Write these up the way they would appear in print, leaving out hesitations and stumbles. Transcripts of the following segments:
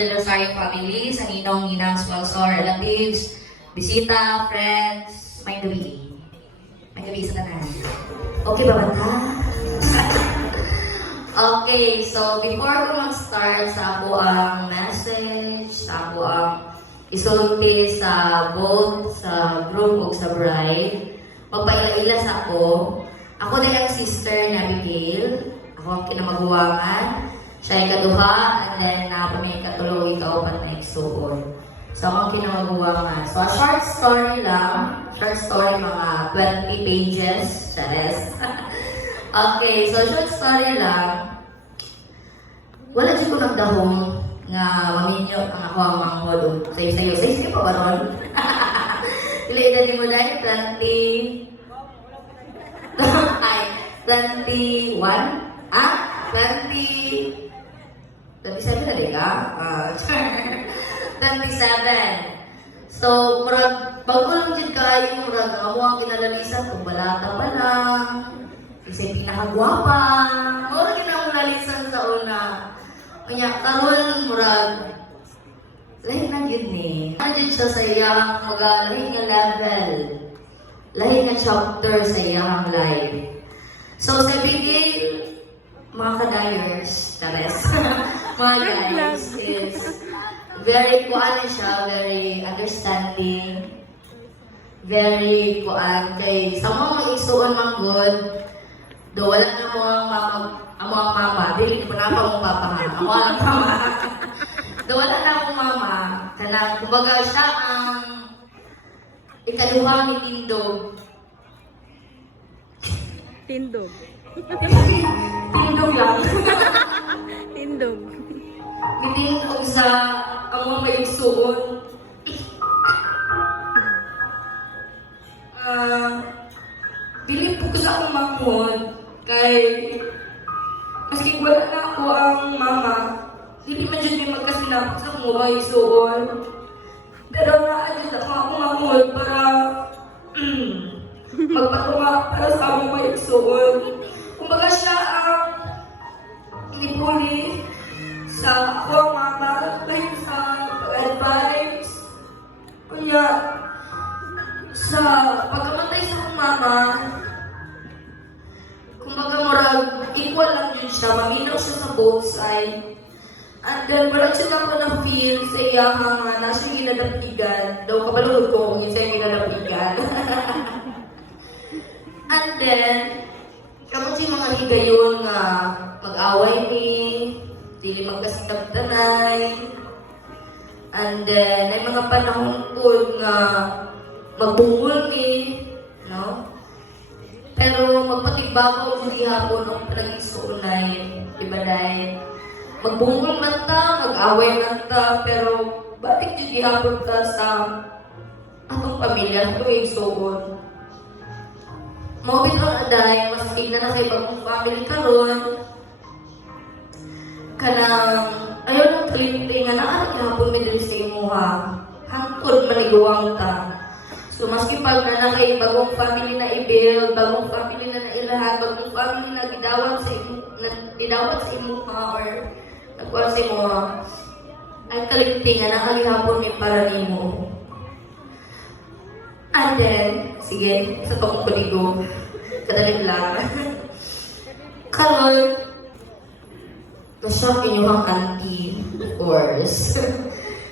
Del Rosario family, sa ninong, ninang, sponsor, relatives, bisita, friends, may gabi. May gabi sa tanan. Okay ba ba ka? Okay, so before ko mag-start sa ako ang message, sa ako ang isulti sa both sa group o sa bride, magpaila-ila sa ako. Ako din ang sister ni Abigail. Ako ang kinamaguwangan. Siya ay kaduha, and then napamay katuloy kaupat na igsuon. So ako ang kinamaguwangan. So a short story lang. Short story, mga 20 pages. Chares. Okay, so short story lang. Wala dyan ko nagdahong nga maminyo ang ako ang manghod. Sayo-sayo. Sayo pa ba ron? Pila edad ni mo dahil? 21? Ah? 27 na rin ka? 27. So, murag, bago lang dyan kayo, murag, amo ang kinalalisan, kung balata pa lang, kasi pinakagwapa, murag kinalalisan sa una. Kanya, karoon murag, lahi na yun eh. Nandiyan siya sa iyang lahi nga level, lahi nga chapter sa iyang life. So, sa Abigail, mga ka-dyers, chares, mga guys, is very kuan siya, very understanding, very kuan, kay sa mga isuon mang good, do wala na mo ang mama, dili ko na pa mong papahan, ako ang mama. Do wala na akong mama, kana kumbaga siya ang ikaduhang itindog. Tindog. Tindog lang. Tindog. Gitindog sa ang mga maigsuon. Dili po ko sa akong manghod kay maski wala na ako ang mama, hindi man dyan may magkasinapos sa akong mga maigsuon. Pero naadyan ako akong manghod para magpatuwa para sa among maigsuon. Kumbaga siya ang inipuli sa ako ang mama, dahil sa pag-advise. Kaya, sa pagkamatay sa akong mama, kumbaga murag, equal lang yun siya, maminaw siya sa both side. And then, parang siya ako na-feel sa iyahang na siya ginadapigan. Daw kabalugod ko kung yun siya ginadapigan. And then, kamot yung mga higayon nga mag-away ni, dili magkasikap-tanay. And then, ay mga panahon po nga magbungol ni, no? Pero magpatigbabaw yung ihapon ng pinag-isunay, diba dahil? Magbungol man ta, mag-away man ta, pero batik yung ihapon ka sa atong pamilya, atong igsuon. Mawabit lang aday, mas tignan na sa ibang family karon. Kanang, ayaw ng kalimti nga na anak hapon may dali sa imuha. Hangkod maniguang ta. So, maski pag na kay bagong family na i-build, bagong family na nailahat, bagong family na gidawat sa imuha or nagkuha sa imuha, ay kalimti nga na hapon may para nimo. And then, sige, sa tong kuligo, kadaling lang. Karon, na-shock inyong auntie, of course.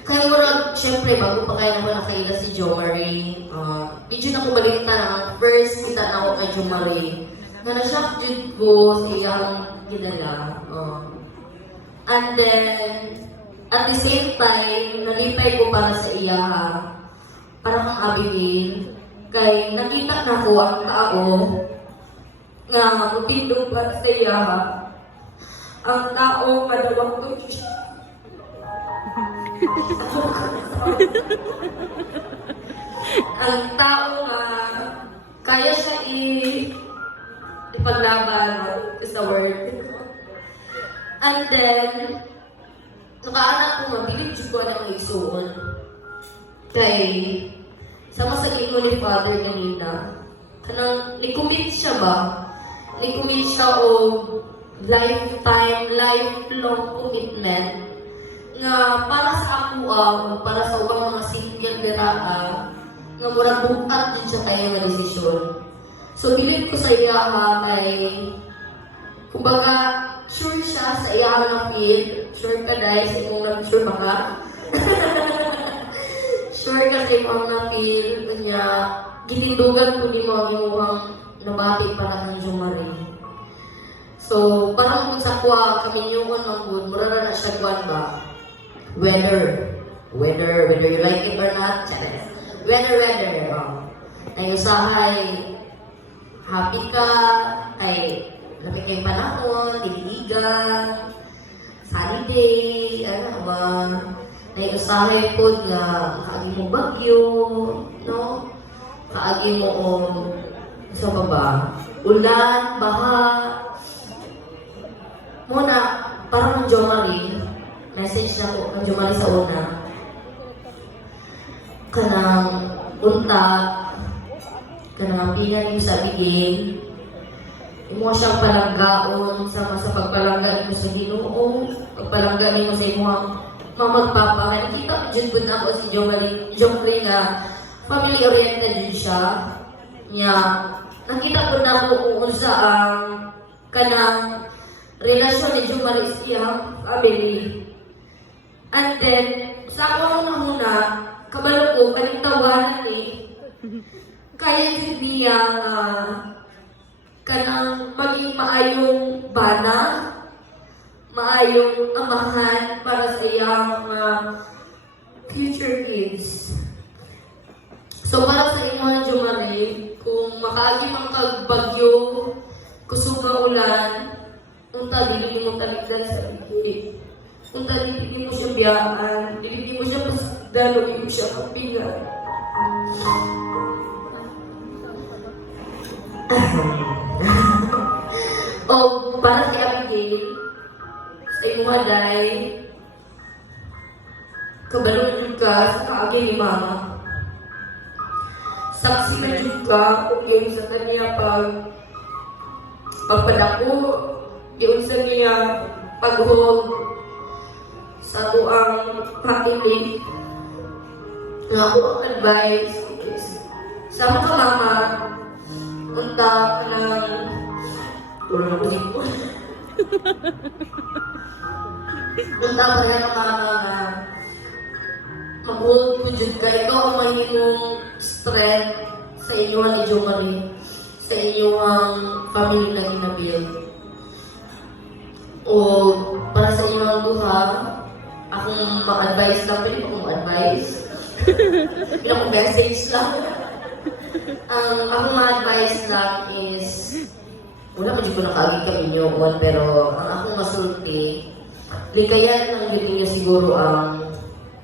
Kaya wala, syempre, bago pa kayo naman nakaila si Jo Marie, medyo na ko balita na first kita na ako kay Jo Marie, na na-shock dyan ko sa iyang ginala. And then, at the same time, nalipay ko para sa iya, para kang Abigail, kay nakita na ko ang tao nga magpindog pa sa iya, ang tao madawang to siya. Ang tao nga kaya siya ipaglaban sa word. And then, nakaanak ko mabilis ko na ang isuon. Kay, sama sa lingo ni Father kanina, kanang likumit siya ba? Likumit siya o lifetime, lifelong commitment nga para sa ako para sa ubang mga single dira nga murag bukat din siya kayo nga desisyon. So gilit ko sa iya kay kumbaga sure siya sa iya nga feel, sure ka dahil sa imong sure ba ka? Sure ka sa imong nga feel kanya gitindugan ko ni mga imuhang nabati para kang Jumari. So, parang kung sa kuha, kami yung on good, mura na siya kuhan ba? Whether you like it or not, weather. Ay usahay, happy ka, ay lapit kayong panahon, tiligan, sunny day, ano ba? Ay usahay po nga, kaagi mo bagyo, no? Kaagi mo sa baba, ulan, baha, muna, parang ng Jomari, message na ko, ng Jomari sa una, kanang unta, kanang pingan yung sa bigin, imo siyang palanggaon sa pagpalangga mo sa Ginoo, pagpalangga mo sa imong mamagpapa. Nakita ko dyan po na ako si Jomari nga family-oriented din siya. Niya, nakita ko na ako kung saan kanang relasyon ni Jomari sa iyang family. And then, sa ako na muna, kabalo ko, kanintawanan ni, kaya din niya kanang maging maayong bana, maayong amahan para sa iyang future kids. So, para sa inyo, Jomari, kung makaagi mang kagbagyo, kusog ulan, unta, dili mo talikdan sa bigit. Unta, dili mo siya biyaan, dili mo siya pasagdan, dili mo siya kapingan. O, para kay Abigail, sa iyong haday, kabalong ka sa kaagi ni Mama. Saksi na jud ka kung yung sa kanya pagpadako, yung sa niya paghog sa tuang family. Nga ako ang advice is, sa mga mama, unta ka ng tulong ako dito. Unta ka ng mama nga mag-hold po dyan ka. Ikaw ang mahimong strength sa inyong ni Jomari, sa inyong family na ginabuild. O para sa inyong duha, akong ma-advise lang, pwede ko ma-advise. Pwede akong message lang. Akong ma-advise lang is, wala ko dito nakaagig kami nyo, pero ang akong masulti, likayan ng dito niya siguro ang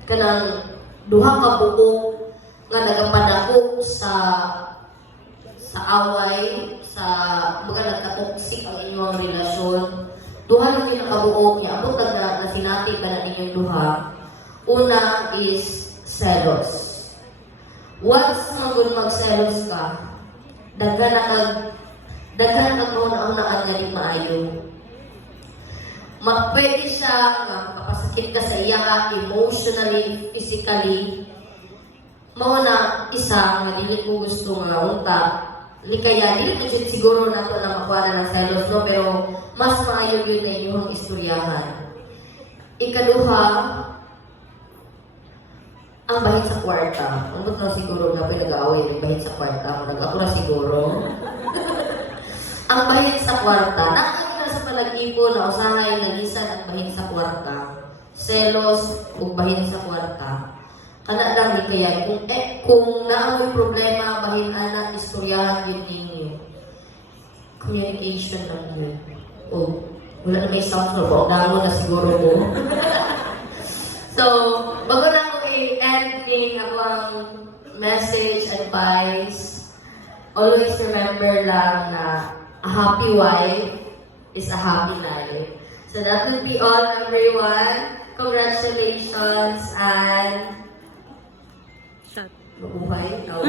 kanang duha ka buo nga nagapadako sa away, sa mga nagka-toxic ang inyong relasyon. Duha lang yung nakabuo niya. Abot na sinati ka na inyong duha. Una is selos. Once magselos ka, daghan na mo na ang naangalit maayo. Pwede siya kapasakit ka sa iya ka emotionally, physically. Mao na isa nga dili ko gusto nga unta. Likaya dili ko siguro na to na makuha na ng selos, no? Pero mas maayo yun na inyong istoryahan. Ikaduha, ang bahit sa kwarta. Umot na siguro na pinag-aaway ng bahit sa kwarta. Nag-ako na siguro. Ang bahit sa kwarta. Nakakita sa palagipo na usahay nalisan at bahit sa kwarta. Selos o bahit sa kwarta. Kana lang di kaya kung naamoy problema, bahin anak, istoryahan yun ninyo. Communication lang yun. O, wala na may sound na po. Damo na siguro mo. So, bago na ako i-ending ako ang message, advice, always remember lang na a happy wife is a happy life. So that would be all, everyone. Congratulations and Shot. mabuhay. No.